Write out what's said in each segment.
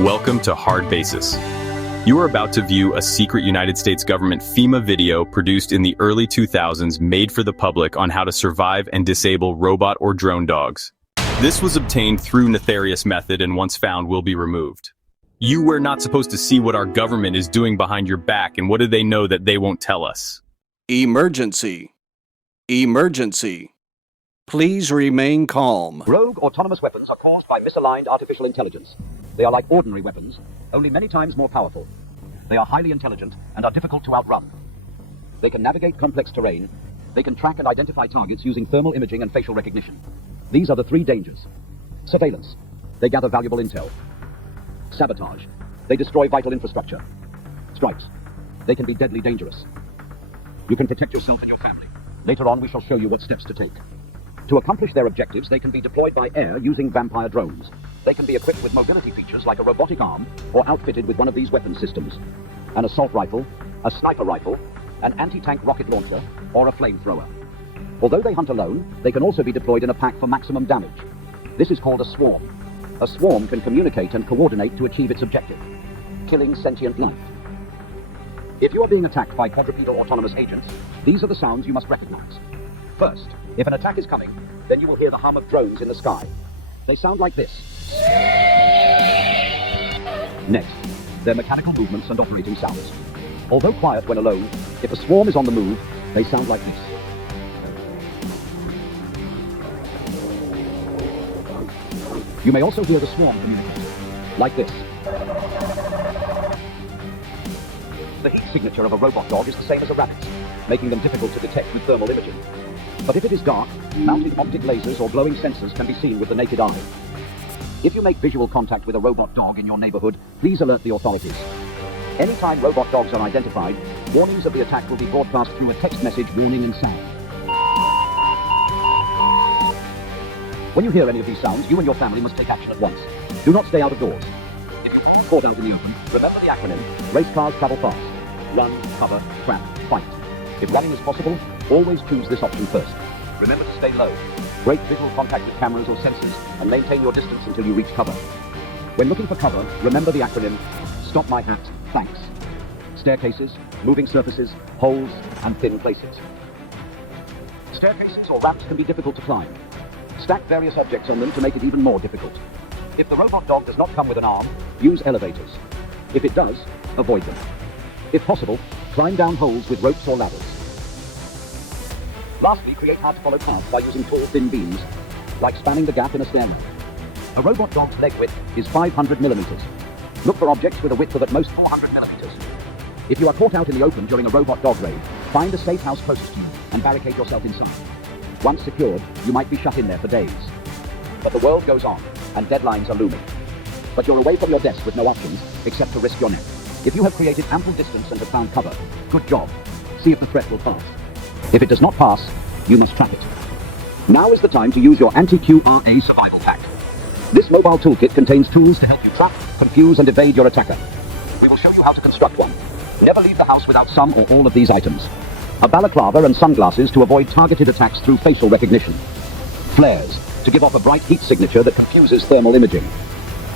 Welcome to Hard Basis. You are about to view a secret United States government Fema video produced in the early 2000s made for the public on how to survive and disable robot or drone dogs. This was obtained through nefarious method and once found will be removed. You were not supposed to see what our government is doing behind your back, and what do they know that they won't tell us? Emergency. Emergency. Please remain calm. Rogue autonomous weapons are caused by misaligned artificial intelligence. They are like ordinary weapons, only many times more powerful. They are highly intelligent and are difficult to outrun. They can navigate complex terrain. They can track and identify targets using thermal imaging and facial recognition. These are the three dangers. Surveillance. They gather valuable intel. Sabotage. They destroy vital infrastructure. Strikes. They can be deadly dangerous. You can protect yourself and your family. Later on, we shall show you what steps to take. To accomplish their objectives, they can be deployed by air using vampire drones. They can be equipped with mobility features like a robotic arm or outfitted with one of these weapon systems: an assault rifle, a sniper rifle, an anti-tank rocket launcher, or a flamethrower. Although they hunt alone, they can also be deployed in a pack for maximum damage. This is called a swarm. A swarm can communicate and coordinate to achieve its objective: killing sentient life. If you are being attacked by quadrupedal autonomous agents, these are the sounds you must recognize. First, if an attack is coming, then you will hear the hum of drones in the sky. They sound like this. Next, their mechanical movements and operating sounds. Although quiet when alone, if a swarm is on the move, they sound like this. You may also hear the swarm communicate, like this. The heat signature of a robot dog is the same as a rabbit's, making them difficult to detect with thermal imaging. But if it is dark, mounted optic lasers or glowing sensors can be seen with the naked eye. If you make visual contact with a robot dog in your neighborhood, please alert the authorities. Anytime robot dogs are identified, warnings of the attack will be broadcast through a text message warning in sound. When you hear any of these sounds, you and your family must take action at once. Do not stay out of doors. If you are caught out in the open, remember the acronym: race cars travel fast. Run, cover, trap, fight. If running is possible, always choose this option first. Remember to stay low. Break visual contact with cameras or sensors and maintain your distance until you reach cover. When looking for cover, remember the acronym: stop my hat, thanks. Staircases, moving surfaces, holes, and thin places. Staircases or ramps can be difficult to climb. Stack various objects on them to make it even more difficult. If the robot dog does not come with an arm, use elevators. If it does, avoid them. If possible, climb down holes with ropes or ladders. Lastly, create hard-to-follow paths by using tall, thin beams, like spanning the gap in a stairway. A robot dog's leg width is 500 millimeters. Look for objects with a width of at most 400 millimeters. If you are caught out in the open during a robot dog raid, find a safe house closest to you and barricade yourself inside. Once secured, you might be shut in there for days. But the world goes on, and deadlines are looming. But you're away from your desk with no options, except to risk your neck. If you have created ample distance and have found cover, good job. See if the threat will pass. If it does not pass, you must trap it. Now is the time to use your anti-QRA survival pack. This mobile toolkit contains tools to help you trap, confuse, and evade your attacker. We will show you how to construct one. Never leave the house without some or all of these items: a balaclava and sunglasses to avoid targeted attacks through facial recognition; flares to give off a bright heat signature that confuses thermal imaging;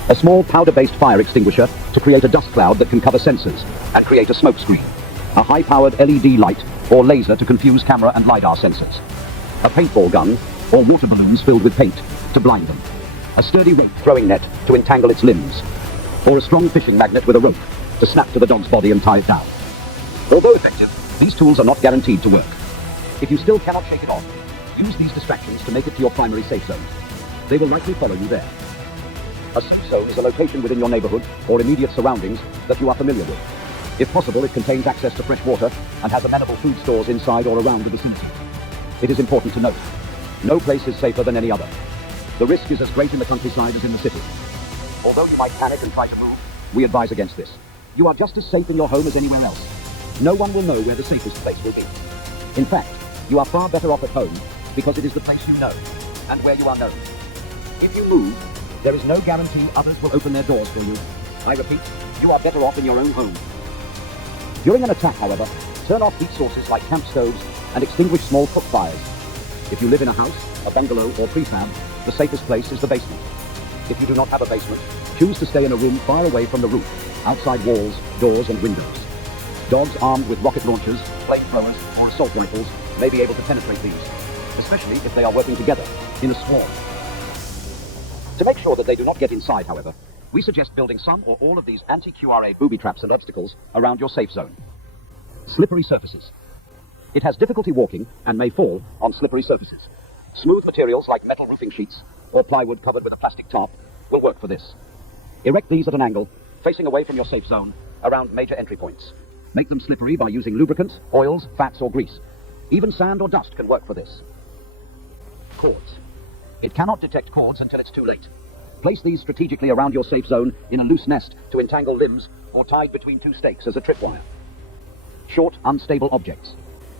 a small powder-based fire extinguisher to create a dust cloud that can cover sensors and create a smoke screen; a high-powered LED light or laser to confuse camera and LiDAR sensors; a paintball gun or water balloons filled with paint to blind them; a sturdy rope throwing net to entangle its limbs; or a strong fishing magnet with a rope to snap to the dog's body and tie it down. Although effective, these tools are not guaranteed to work. If you still cannot shake it off, use these distractions to make it to your primary safe zone. They will likely follow you there. A safe zone is a location within your neighborhood or immediate surroundings that you are familiar with. If possible, it contains access to fresh water and has amenable food stores inside or around the vicinity. It is important to note, no place is safer than any other. The risk is as great in the countryside as in the city. Although you might panic and try to move, we advise against this. You are just as safe in your home as anywhere else. No one will know where the safest place will be. In fact, you are far better off at home because it is the place you know and where you are known. If you move, there is no guarantee others will open their doors for you. I repeat, you are better off in your own home. During an attack, however, turn off heat sources like camp stoves and extinguish small cook fires. If you live in a house, a bungalow, or prefab, the safest place is the basement. If you do not have a basement, Choose to stay in a room far away from the roof, outside walls, doors, and windows. Dogs armed with rocket launchers, flamethrowers, or assault rifles may be able to penetrate these, especially if they are working together, in a swarm. To make sure that they do not get inside, however, we suggest building some or all of these anti-QRA booby traps and obstacles around your safe zone. Slippery surfaces. It has difficulty walking and may fall on slippery surfaces. Smooth materials like metal roofing sheets or plywood covered with a plastic tarp will work for this. Erect these at an angle, facing away from your safe zone, around major entry points. Make them slippery by using lubricants, oils, fats, or grease. Even sand or dust can work for this. Cords. It cannot detect cords until it's too late. Place these strategically around your safe zone in a loose nest to entangle limbs or tied between two stakes as a tripwire. Short, unstable objects.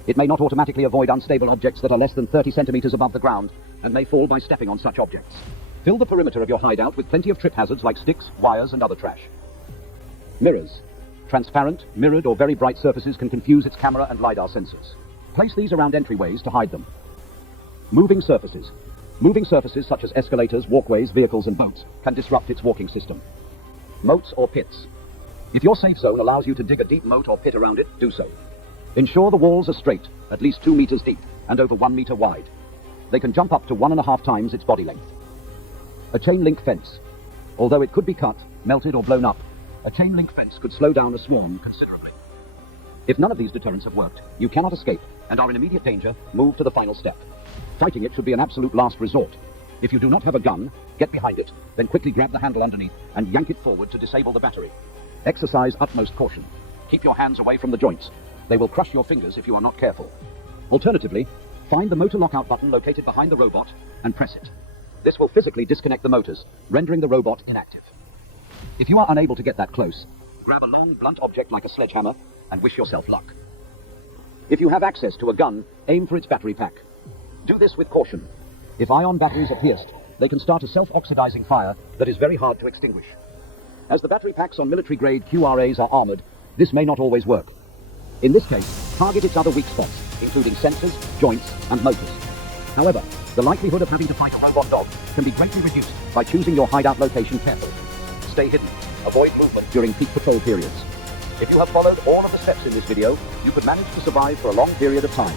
It may not automatically avoid unstable objects that are less than 30 centimeters above the ground and may fall by stepping on such objects. Fill the perimeter of your hideout with plenty of trip hazards like sticks, wires, and other trash. Mirrors. Transparent, mirrored, or very bright surfaces can confuse its camera and LiDAR sensors. Place these around entryways to hide them. Moving surfaces. Moving surfaces such as escalators, walkways, vehicles, and boats can disrupt its walking system. Moats or pits. If your safe zone allows you to dig a deep moat or pit around it, do so. Ensure the walls are straight, at least 2 meters deep, and over 1 meter wide. They can jump up to 1.5 times its body length. A chain link fence. Although it could be cut, melted, or blown up, a chain link fence could slow down a swarm considerably. If none of these deterrents have worked, you cannot escape and are in immediate danger, move to the final step. Fighting it should be an absolute last resort. If you do not have a gun, get behind it, then quickly grab the handle underneath and yank it forward to disable the battery. Exercise utmost caution. Keep your hands away from the joints. They will crush your fingers if you are not careful. Alternatively, find the motor lockout button located behind the robot and press it. This will physically disconnect the motors, rendering the robot inactive. If you are unable to get that close, grab a long, blunt object like a sledgehammer and wish yourself luck. If you have access to a gun, aim for its battery pack. Do this with caution. If ion batteries are pierced, they can start a self-oxidizing fire that is very hard to extinguish. As the battery packs on military-grade QRAs are armored, this may not always work. In this case, target its other weak spots, including sensors, joints, and motors. However, the likelihood of having to fight a robot dog can be greatly reduced by choosing your hideout location carefully. Stay hidden. Avoid movement during peak patrol periods. If you have followed all of the steps in this video, you could manage to survive for a long period of time.